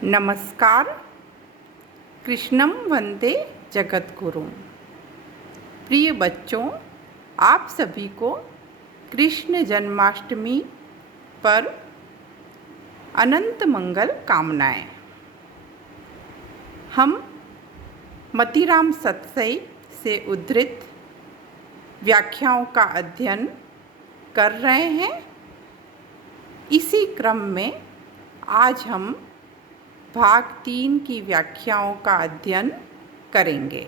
नमस्कार। कृष्णं वंदे जगद्गुरुं। प्रिय बच्चों, आप सभी को कृष्ण जन्माष्टमी पर अनंत मंगल कामनाएं। हम मतीराम सतसई से उद्धृत व्याख्याओं का अध्ययन कर रहे हैं। इसी क्रम में आज हम भाग 3 की व्याख्याओं का अध्ययन करेंगे।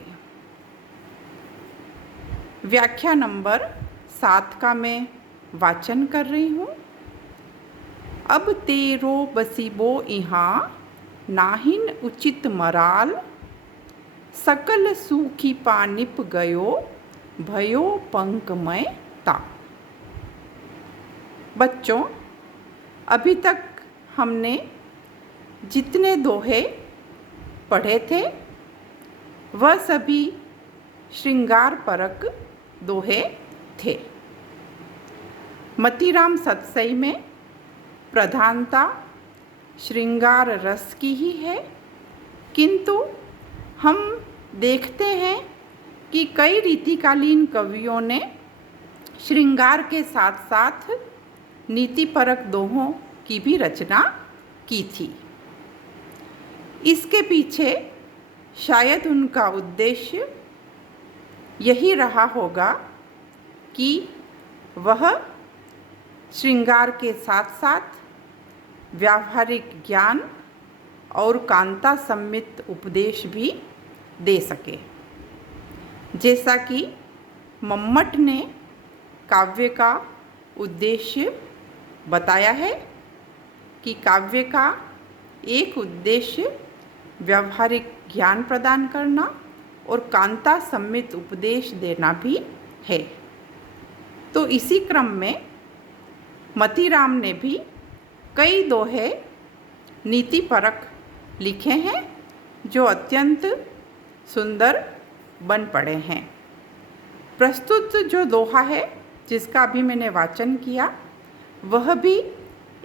व्याख्या नंबर 7 का मैं वाचन कर रही हूँ। अब तेरो बसीबो इहाँ नाहिन उचित मराल, सकल सूखी पानिप गयो भयो पंकमय ता। बच्चों, अभी तक हमने जितने दोहे पढ़े थे वह सभी श्रृंगार परक दोहे थे। मतीराम सतसई में प्रधानता श्रृंगार रस की ही है, किंतु हम देखते हैं कि कई रीतिकालीन कवियों ने श्रृंगार के साथ साथ नीतिपरक दोहों की भी रचना की थी। इसके पीछे शायद उनका उद्देश्य यही रहा होगा कि वह श्रृंगार के साथ साथ व्यावहारिक ज्ञान और कांता सम्मित उपदेश भी दे सके। जैसा कि मम्मट ने काव्य का उद्देश्य बताया है कि काव्य का एक उद्देश्य व्यावहारिक ज्ञान प्रदान करना और कांता सम्मित उपदेश देना भी है। तो इसी क्रम में मतीराम ने भी कई दोहे नीतिपरक लिखे हैं जो अत्यंत सुंदर बन पड़े हैं। प्रस्तुत जो दोहा है जिसका अभी मैंने वाचन किया वह भी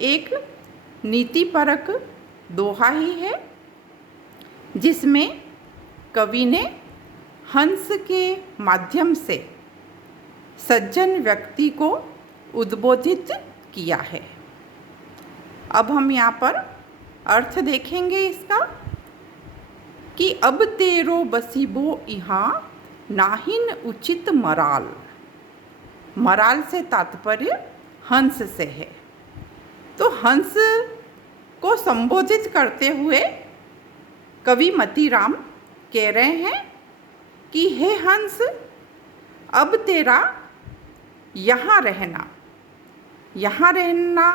एक नीतिपरक दोहा ही है, जिसमें कवि ने हंस के माध्यम से सज्जन व्यक्ति को उद्बोधित किया है। अब हम यहाँ पर अर्थ देखेंगे इसका कि अब तेरो बसीबो इहाँ नाहिन उचित मराल। मराल से तात्पर्य हंस से है। तो हंस को संबोधित करते हुए कवि मतीराम कह रहे हैं कि हे हंस, अब तेरा यहाँ रहना। यहाँ रहना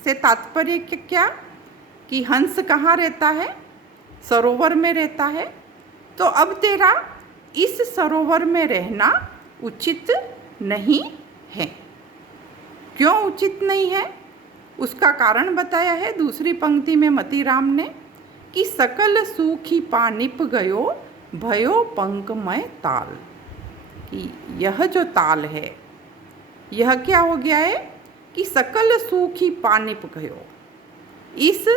से तात्पर्य क्या कि हंस कहाँ रहता है? सरोवर में रहता है। तो अब तेरा इस सरोवर में रहना उचित नहीं है। क्यों उचित नहीं है? उसका कारण बताया है दूसरी पंक्ति में मतीराम ने कि सकल सूखी पानिप गयो भयो पंकमय ताल। कि यह जो ताल है यह क्या हो गया है कि सकल सूखी पानिप गयो। इस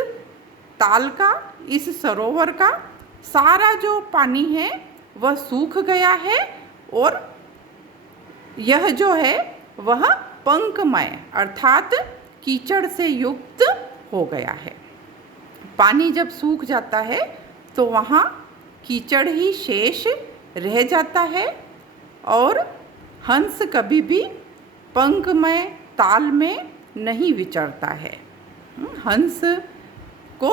ताल का, इस सरोवर का सारा जो पानी है वह सूख गया है और यह जो है वह पंकमय अर्थात कीचड़ से युक्त हो गया है। पानी जब सूख जाता है तो वहाँ कीचड़ ही शेष रह जाता है और हंस कभी भी पंकमय ताल में नहीं विचरता है। हंस को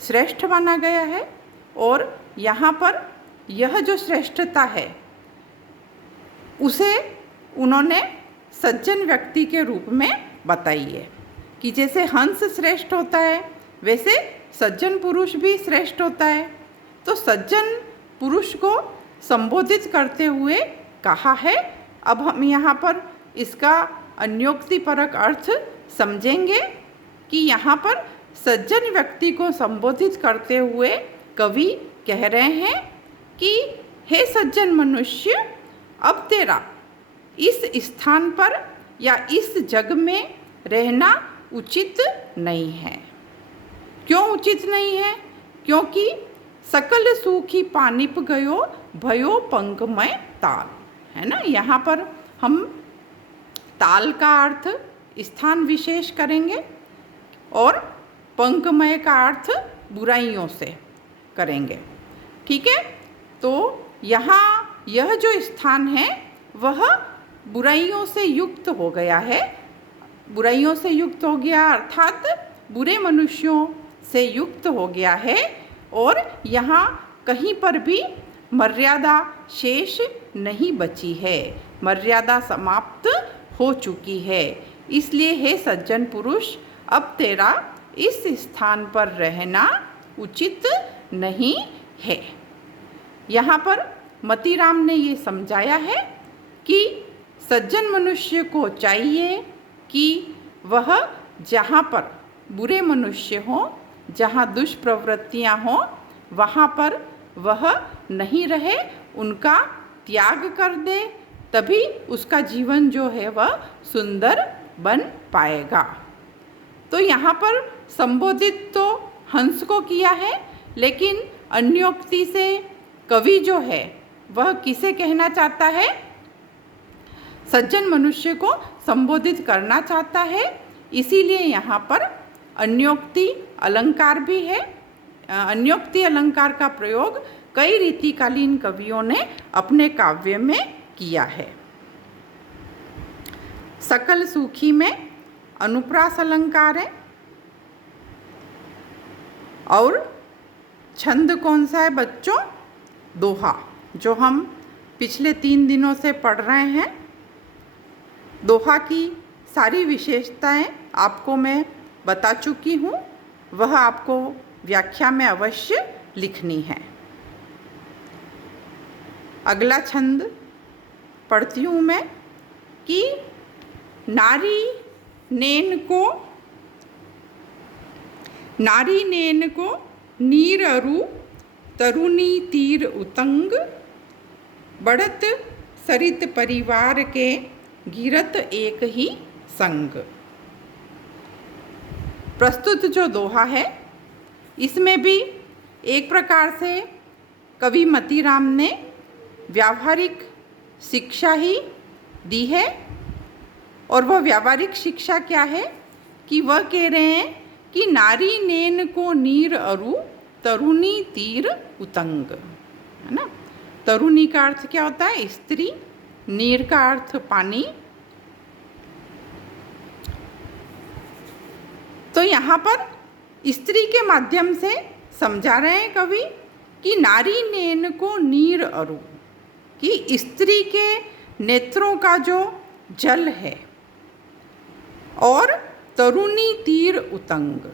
श्रेष्ठ माना गया है और यहाँ पर यह जो श्रेष्ठता है उसे उन्होंने सज्जन व्यक्ति के रूप में बताई है कि जैसे हंस श्रेष्ठ होता है वैसे सज्जन पुरुष भी श्रेष्ठ होता है। तो सज्जन पुरुष को संबोधित करते हुए कहा है। अब हम यहाँ पर इसका अन्योक्तिपरक अर्थ समझेंगे कि यहाँ पर सज्जन व्यक्ति को संबोधित करते हुए कवि कह रहे हैं कि हे सज्जन मनुष्य, अब तेरा इस स्थान पर या इस जग में रहना उचित नहीं है। क्यों उचित नहीं है? क्योंकि सकल सूखी पानिप गयो भयो पंकमय ताल, है ना। यहाँ पर हम ताल का अर्थ स्थान विशेष करेंगे और पंकमय का अर्थ बुराइयों से करेंगे, ठीक है। तो यहाँ यह जो स्थान है वह बुराइयों से युक्त हो गया है, बुराइयों से युक्त हो गया अर्थात बुरे मनुष्यों से युक्त हो गया है, और यहाँ कहीं पर भी मर्यादा शेष नहीं बची है, मर्यादा समाप्त हो चुकी है। इसलिए हे सज्जन पुरुष, अब तेरा इस स्थान पर रहना उचित नहीं है। यहाँ पर मतीराम ने ये समझाया है कि सज्जन मनुष्य को चाहिए कि वह जहाँ पर बुरे मनुष्य हों, जहाँ दुष्प्रवृत्तियाँ हों, वहाँ पर वह नहीं रहे, उनका त्याग कर दे, तभी उसका जीवन जो है वह सुंदर बन पाएगा। तो यहाँ पर संबोधित तो हंस को किया है, लेकिन अन्योक्ति से कवि जो है वह किसे कहना चाहता है? सज्जन मनुष्य को संबोधित करना चाहता है। इसीलिए यहाँ पर अन्योक्ति अलंकार भी है। अन्योक्ति अलंकार का प्रयोग कई रीतिकालीन कवियों ने अपने काव्य में किया है। सकल सूखी में अनुप्रास अलंकार है, और छंद कौन सा है बच्चों? दोहा, जो हम पिछले 3 दिनों से पढ़ रहे हैं। दोहा की सारी विशेषताएं आपको मैं बता चुकी हूँ, वह आपको व्याख्या में अवश्य लिखनी है। अगला छंद पढ़ती हूँ मैं कि नारी नेन को नीर अरु तरुणी तीर उतंग, बढ़त सरित परिवार के गिरत एक ही संग। प्रस्तुत जो दोहा है इसमें भी एक प्रकार से कवि मतीराम ने व्यावहारिक शिक्षा ही दी है, और वह व्यावहारिक शिक्षा क्या है कि वह कह रहे हैं कि नारी नेन को नीर अरु तरुणी तीर उतंग, है ना। तरुणी का अर्थ क्या होता है? स्त्री। नीर का अर्थ पानी। तो यहाँ पर स्त्री के माध्यम से समझा रहे हैं कवि कि नारी नेन को नीर अरु, कि स्त्री के नेत्रों का जो जल है, और तरुणी तीर उतंग,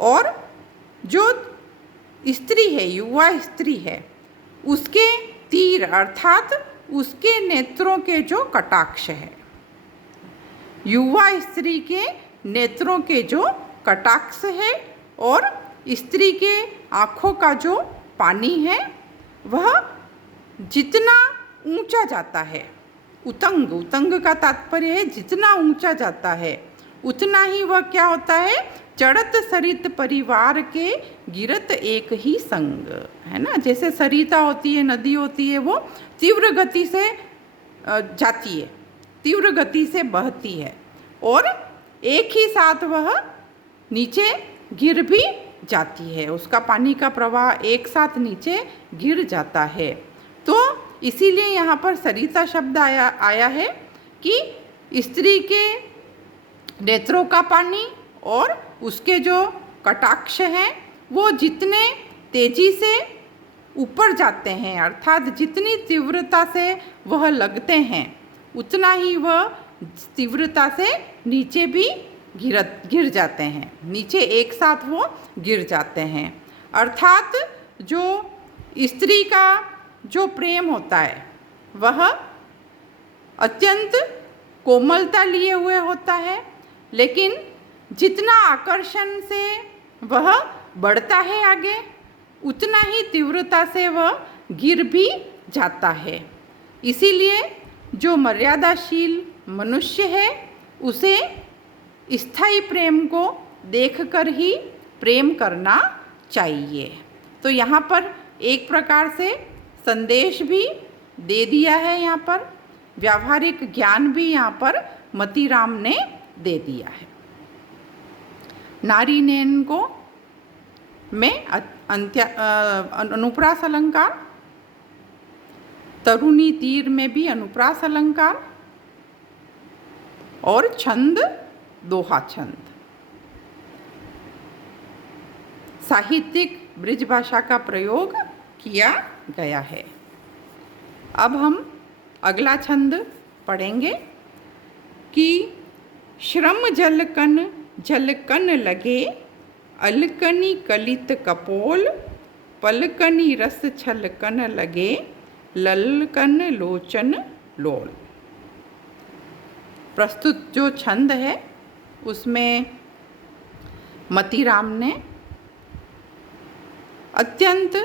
और जो स्त्री है, युवा स्त्री है, उसके तीर अर्थात उसके नेत्रों के जो कटाक्ष है, युवा स्त्री के नेत्रों के जो कटाक्ष है, और स्त्री के आँखों का जो पानी है वह जितना ऊंचा जाता है, उतंग, उतंग का तात्पर्य है जितना ऊंचा जाता है उतना ही वह क्या होता है? चढ़त सरित परिवार के गिरत एक ही संग, है ना। जैसे सरिता होती है, नदी होती है, वो तीव्र गति से जाती है, तीव्र गति से बहती है, और एक ही साथ वह नीचे गिर भी जाती है, उसका पानी का प्रवाह एक साथ नीचे गिर जाता है। तो इसीलिए यहाँ पर सरिता शब्द आया है कि स्त्री के नेत्रों का पानी और उसके जो कटाक्ष हैं वो जितने तेजी से ऊपर जाते हैं, अर्थात जितनी तीव्रता से वह लगते हैं, उतना ही वह तीव्रता से नीचे भी गिर जाते हैं, नीचे एक साथ वो गिर जाते हैं। अर्थात जो स्त्री का जो प्रेम होता है वह अत्यंत कोमलता लिए हुए होता है, लेकिन जितना आकर्षण से वह बढ़ता है आगे, उतना ही तीव्रता से वह गिर भी जाता है। इसीलिए जो मर्यादाशील मनुष्य है उसे स्थायी प्रेम को देखकर ही प्रेम करना चाहिए। तो यहाँ पर एक प्रकार से संदेश भी दे दिया है, यहाँ पर व्यावहारिक ज्ञान भी यहाँ पर मतीराम ने दे दिया है। नारी नैन को में अनुप्रास अलंकार, तरुणी तीर में भी अनुप्रास अलंकार और छंद दोहा छंद। साहित्यिक ब्रिज भाषा का प्रयोग किया गया है। अब हम अगला छंद पढ़ेंगे कि श्रम जलकन जलकन लगे, अलकनी कलित कपोल, पलकनी रस छलकन लगे, ललकन लोचन लोल। प्रस्तुत जो छंद है उसमें मतीराम ने अत्यंत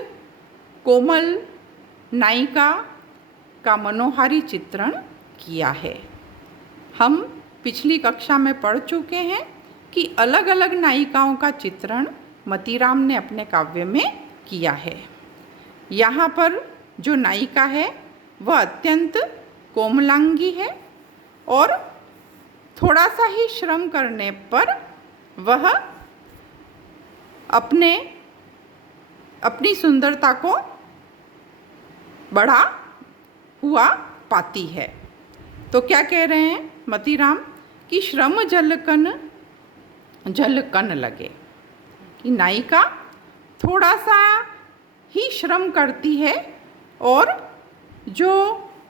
कोमल नायिका का मनोहारी चित्रण किया है। हम पिछली कक्षा में पढ़ चुके हैं कि अलग अलग नायिकाओं का चित्रण मतीराम ने अपने काव्य में किया है। यहाँ पर जो नायिका है वह अत्यंत कोमलांगी है और थोड़ा सा ही श्रम करने पर वह अपनी सुंदरता को बढ़ा हुआ पाती है। तो क्या कह रहे हैं मतीराम कि श्रम जलकन जलकन लगे, कि नायिका थोड़ा सा ही श्रम करती है और जो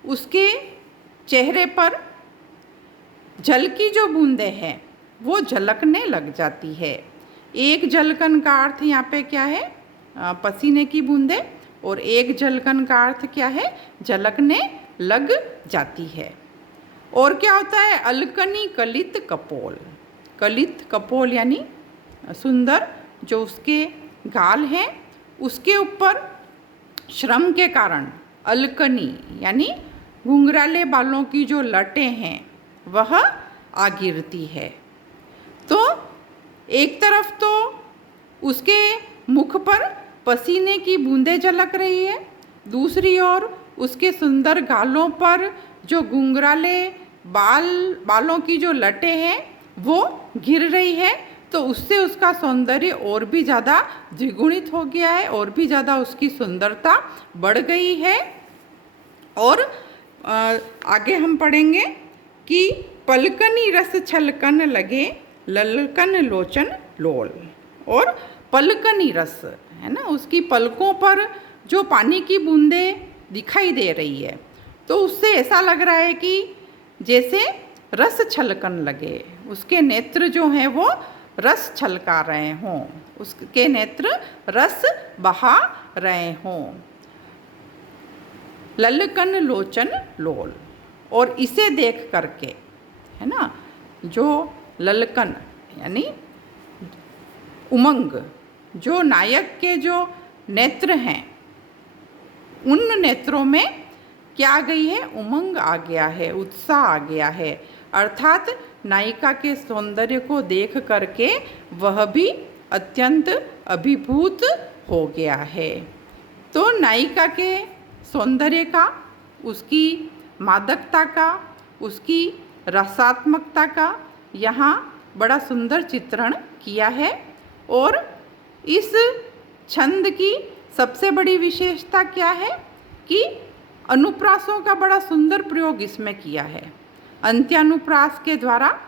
उसके चेहरे पर जल की जो बूंदें हैं वो झलकने लग जाती है। एक झलकन का अर्थ यहाँ पे क्या है, पसीने की बूंदें, और एक झलकन का अर्थ क्या है, झलकने लग जाती है। और क्या होता है, अलकनी कलित कपोल। कलित कपोल यानी सुंदर जो उसके गाल हैं उसके ऊपर श्रम के कारण अलकनी यानी घुंघराले बालों की जो लटें हैं वह आ गिरती है। तो एक तरफ तो उसके मुख पर पसीने की बूंदें झलक रही है, दूसरी ओर उसके सुंदर गालों पर जो घुंघराले बालों की जो लटें हैं वो गिर रही है। तो उससे उसका सौंदर्य और भी ज़्यादा द्विगुणित हो गया है, और भी ज़्यादा उसकी सुंदरता बढ़ गई है। और आगे हम पढ़ेंगे कि पलकनी रस छलकन लगे, ललकन लोचन लोल। और पलकनी रस है ना, उसकी पलकों पर जो पानी की बूंदें दिखाई दे रही है तो उससे ऐसा लग रहा है कि जैसे रस छलकन लगे, उसके नेत्र जो हैं वो रस छलका रहे हों, उसके नेत्र रस बहा रहे हों। ललकन लोचन लोल। और इसे देख करके है ना, जो ललकन यानी उमंग, जो नायक के जो नेत्र हैं उन नेत्रों में क्या आ गई है, उमंग आ गया है, उत्साह आ गया है। अर्थात नायिका के सौंदर्य को देख करके वह भी अत्यंत अभिभूत हो गया है। तो नायिका के सौंदर्य का, उसकी मादकता का, उसकी रसात्मकता का यहाँ बड़ा सुंदर चित्रण किया है। और इस छंद की सबसे बड़ी विशेषता क्या है कि अनुप्रासों का बड़ा सुंदर प्रयोग इसमें किया है। अंत्यानुप्रास के द्वारा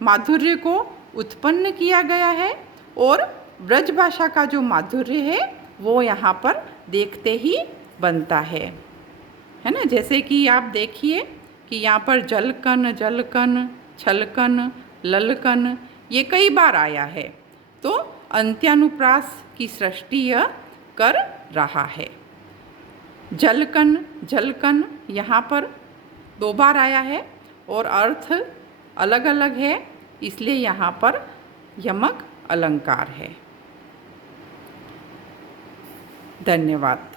माधुर्य को उत्पन्न किया गया है और ब्रज भाषा का जो माधुर्य है वो यहाँ पर देखते ही बनता है ना। जैसे कि आप देखिए कि यहाँ पर जलकन, जलकन, छलकन, ललकन ये कई बार आया है। तो अंत्यानुप्रास की सृष्टि यह कर रहा है। जलकन, जलकन यहाँ पर 2 बार आया है और अर्थ अलग अलग है, इसलिए यहाँ पर यमक अलंकार है। धन्यवाद।